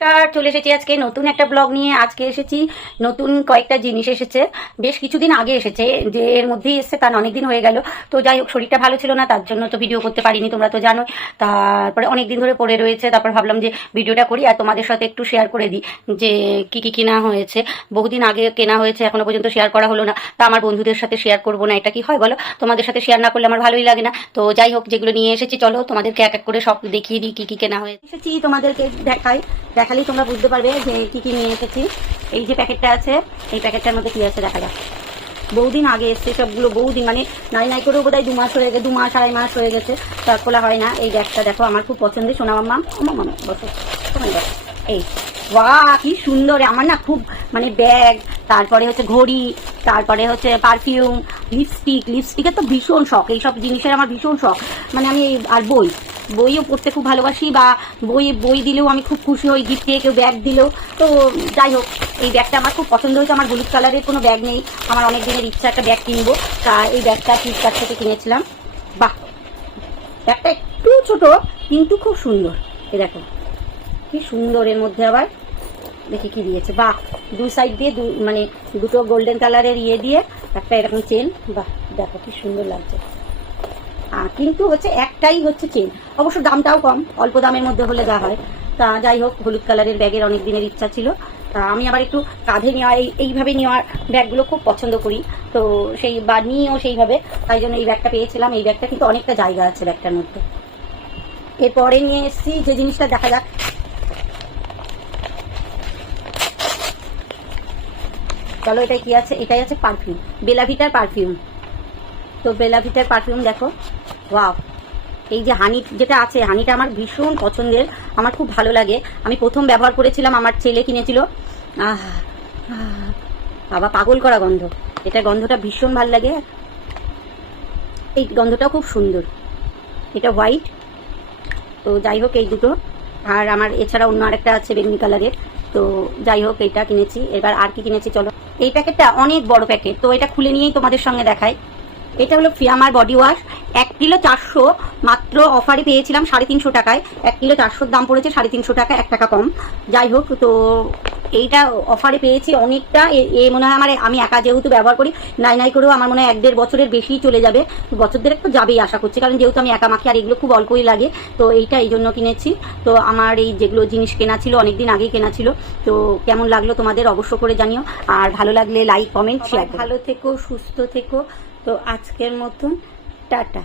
চলে এসেছি আজকে নতুন একটা ব্লগ নিয়ে। আজকে এসেছি নতুন কয়েকটা জিনিস এসেছে, বেশ কিছুদিন আগে এসেছে, যে এর মধ্যেই এসছে কারণ অনেকদিন হয়ে গেল। তো যাই হোক, শরীরটা ভালো ছিল না, তার জন্য তো ভিডিও করতে পারিনি, তোমরা তো জানো। তারপরে অনেকদিন ধরে পড়ে রয়েছে, তারপর ভাবলাম যে ভিডিওটা করি আর তোমাদের সাথে একটু শেয়ার করে দিই যে কি কি কেনা হয়েছে। বহুদিন আগে কেনা হয়েছে, এখনো পর্যন্ত শেয়ার করা হলো না। তা আমার বন্ধুদের সাথে শেয়ার করবো না, এটা কি হয় বলো? তোমাদের সাথে শেয়ার না করলে আমার ভালোই লাগে না। তো যাই হোক, যেগুলো নিয়ে এসেছি চলো তোমাদেরকে এক এক করে সব দেখিয়ে দিই কি কি কেনা হয়েছে। এসেছি তোমাদেরকে দেখালেই তোমরা বুঝতে পারবে যে কি কি নিয়ে এসেছি। এই যে প্যাকেটটা আছে, এই প্যাকেটটার মধ্যে কি আছে দেখা যাক। বহুদিন আগে এসছে সবগুলো, বহুদিন মানে নাই করেও বোধ হয় 2 মাস হয়ে গেছে, 2 মাস 2.5 মাস হয়ে গেছে, তার খোলা হয় না। এই ব্যাগটা দেখো, আমার খুব পছন্দের। সোনা মাম্মা বসো, এই বাহ কি সুন্দর! আমার না খুব মানে ব্যাগ, তারপরে হচ্ছে ঘড়ি, তারপরে হচ্ছে পারফিউম, লিপস্টিকের তো ভীষণ শখ। এইসব জিনিসের আমার ভীষণ শখ। মানে আমি আর বইও পড়তে খুব ভালোবাসি, বা বই দিলেও আমি খুব খুশি হই, গিফট দিয়ে কেউ ব্যাগ দিলেও। তো যাই হোক, এই ব্যাগটা আমার খুব পছন্দ হয়েছে। আমার হলুদ কালারের কোনো ব্যাগ নেই, আমার অনেক দিনের ইচ্ছা একটা ব্যাগ কিনবো। তা এই ব্যাগটা ফ্লিপকার্ট থেকে কিনেছিলাম। বাহ, ব্যাগটা একটু ছোট কিন্তু খুব সুন্দর। এই দেখো কি সুন্দর, এর মধ্যে আবার দেখি কি দিয়েছে। বাহ, 2 সাইড দিয়ে মানে দুটো গোল্ডেন কালারের ইয়ে দিয়ে একটা এরকম চেন। বাহ দেখো কি সুন্দর লাগছে। কিন্তু হচ্ছে একটাই হচ্ছে চেন, অবশ্য দামটাও কম, অল্প দামের মধ্যে হলে যা হয়। তা যাই হোক, হলুদ কালারের ব্যাগের অনেক দিনের ইচ্ছা ছিল। তা আমি আবার একটু কাঁধে নেওয়া এইভাবে নেওয়ার ব্যাগগুলো খুব পছন্দ করি, তো সেই বা নিয়েও সেইভাবে, তাই জন্য এই ব্যাগটা পেয়েছিলাম। এই ব্যাগটা কিন্তু অনেকটা জায়গা আছে ব্যাগটার মধ্যে। এরপরে নিয়ে এসেছি যে জিনিসটা, দেখা যাক। চলো, এটাই কি আছে? এটাই আছে পারফিউম, বেলা ভিটার পারফিউম। তো বেলা ভিটার পারফিউম দেখো, ওয়াও! এই যে হানি যেটা আছে, হানিটা আমার ভীষণ পছন্দের, আমার খুব ভালো লাগে। আমি প্রথম ব্যবহার করেছিলাম, আমার ছেলে কিনেছিল। বাবা, পাগল করা গন্ধ। এটা গন্ধটা ভীষণ ভালো লাগে, এই গন্ধটাও খুব সুন্দর। এটা হোয়াইট। তো যাই হোক, এই দুটো। আর আমার এছাড়া অন্য আরেকটা আছে বেগুনি কালারের। তো যাই হোক, এইটা কিনেছি। এবার আর কি কিনেছি চলো। এই প্যাকেটটা অনেক বড় প্যাকেট, তো এটা খুলে নিয়েই তোমাদের সঙ্গে দেখাই। এটা হলো ফিয়ামার বডি ওয়াশ, 1 কিলো 400, মাত্র অফারে পেয়েছিলাম 350 টাকায়। 1 কিলো 400 দাম পড়েছে, 350 টাকা, 1 টাকা কম। যাই হোক, তো এইটা অফারে পেয়েছি অনেকটা। মনে হয় আমি একা যেহেতু ব্যবহার করি, নাই করেও আমার মনে হয় 1-1.5 বছরের বেশি চলে যাবে। বছর দেড়েক তো যাবেই আশা করছি, কারণ যেহেতু আমি একা মাখি আর এগুলো খুব অল্পই লাগে। তো এইটা এই জন্য কিনেছি। তো আমার এই যেগুলো জিনিস কেনা ছিল, অনেকদিন আগেই কেনা ছিল। তো কেমন লাগলো তোমাদের অবশ্য করে জানিও, আর ভালো লাগলে লাইক কমেন্ট শেয়ার। ভালো থেকো, সুস্থ থেকো। তো আজকের মতন টাটা।